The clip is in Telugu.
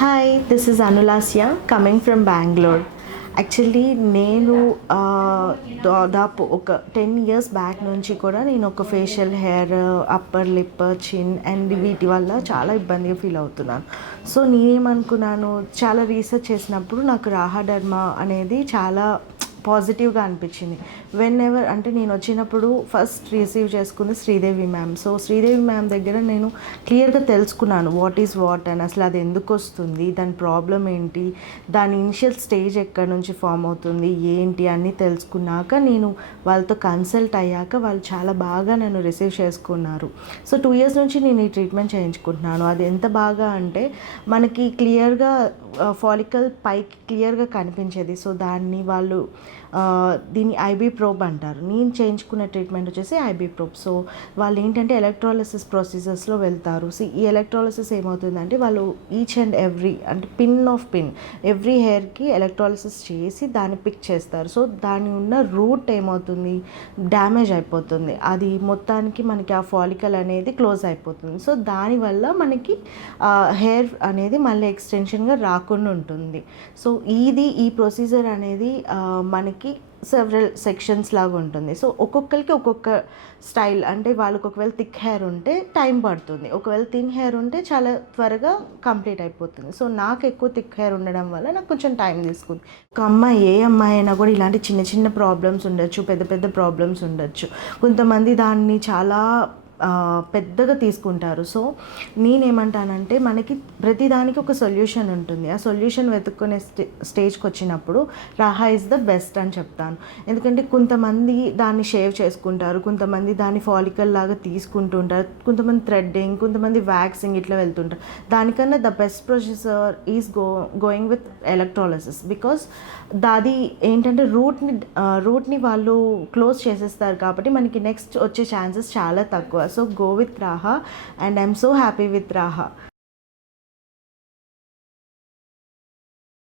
Hi, this is Anulasya coming from Bengaluru. Actually నేను దాదాపు ఒక 10 years బ్యాక్ నుంచి కూడా నేను ఒక ఫేషియల్ హెయిర్, అప్పర్ లిప్, చిన్ అండ్ వీటి వల్ల చాలా ఇబ్బందిగా ఫీల్ అవుతున్నాను. సో నేనేమనుకున్నాను, చాలా రీసెర్చ్ చేసినప్పుడు నాకు రాహా డర్మా అనేది చాలా పాజిటివ్గా అనిపించింది. వెన్ ఎవర్ అంటే నేను వచ్చినప్పుడు ఫస్ట్ రిసీవ్ చేసుకుంది Sridevi ma'am. So Sridevi ma'am దగ్గర నేను క్లియర్గా తెలుసుకున్నాను వాట్ ఈజ్ వాట్ అని, అసలు అది ఎందుకు వస్తుంది, దాని ప్రాబ్లం ఏంటి, దాని ఇనిషియల్ స్టేజ్ ఎక్కడి నుంచి ఫామ్ అవుతుంది ఏంటి అన్నీ తెలుసుకున్నాక నేను వాళ్ళతో కన్సల్ట్ అయ్యాక వాళ్ళు చాలా బాగా నన్ను రిసీవ్ చేసుకున్నారు. సో 2 years నుంచి నేను ఈ ట్రీట్మెంట్ చేయించుకుంటున్నాను. అది ఎంత బాగా అంటే మనకి క్లియర్గా ఫాలికల్ పైకి క్లియర్గా కనిపించేది. సో దాన్ని వాళ్ళు దీన్ని ఐబీ ప్రోబ్ అంటారు. నేను చేయించుకున్న ట్రీట్మెంట్ వచ్చేసి ఐబీ ప్రోబ్. సో వాళ్ళు ఏంటంటే ఎలక్ట్రాలిసిస్ ప్రొసీజర్స్లో వెళ్తారు. సో ఈ ఎలక్ట్రాలిసిస్ ఏమవుతుందంటే వాళ్ళు ఈచ్ అండ్ ఎవ్రీ అంటే పిన్ ఎవ్రీ హెయిర్కి ఎలక్ట్రాలిసిస్ చేసి దాన్ని పిక్ చేస్తారు. సో దాని ఉన్న రూట్ ఏమవుతుంది, డ్యామేజ్ అయిపోతుంది. అది మొత్తానికి మనకి ఆ ఫాలికల్ అనేది క్లోజ్ అయిపోతుంది. సో దానివల్ల మనకి హెయిర్ అనేది మళ్ళీ ఎక్స్టెన్షన్గా రాకుండా ఉంటుంది. సో ఈ ప్రొసీజర్ అనేది మనకి సెవరల్ సెక్షన్స్ లాగా ఉంటుంది. సో ఒక్కొక్కరికి ఒక్కొక్క స్టైల్, అంటే వాళ్ళకి ఒకవేళ థిక్ హెయిర్ ఉంటే టైం పడుతుంది, ఒకవేళ థిన్ హెయిర్ ఉంటే చాలా త్వరగా కంప్లీట్ అయిపోతుంది. సో నాకు ఎక్కువ థిక్ హెయిర్ ఉండడం వల్ల నాకు కొంచెం టైం తీసుకుంది. ఒక అమ్మాయి, ఏ అమ్మాయి అయినా కూడా ఇలాంటి చిన్న చిన్న ప్రాబ్లమ్స్ ఉండొచ్చు, పెద్ద పెద్ద ప్రాబ్లమ్స్ ఉండొచ్చు. కొంతమంది దాన్ని చాలా పెద్దగా తీసుకుంటారు. సో నేనేమంటానంటే మనకి ప్రతిదానికి ఒక సొల్యూషన్ ఉంటుంది. ఆ సొల్యూషన్ వెతుక్కునే స్టేజ్కి వచ్చినప్పుడు రాహా ఇస్ ద బెస్ట్ అని చెప్తాను. ఎందుకంటే కొంతమంది దాన్ని షేవ్ చేసుకుంటారు, కొంతమంది దాన్ని ఫాలికల్ లాగా తీసుకుంటుంటారు, కొంతమంది థ్రెడ్డింగ్, కొంతమంది వ్యాక్సింగ్ ఇట్లా వెళ్తుంటారు. దానికన్నా the best procedure is going with electrolysis. Because అది ఏంటంటే రూట్ని వాళ్ళు క్లోజ్ చేసేస్తారు కాబట్టి మనకి నెక్స్ట్ వచ్చే ఛాన్సెస్ చాలా తక్కువ. So go with Raha and I'm so happy with Raha.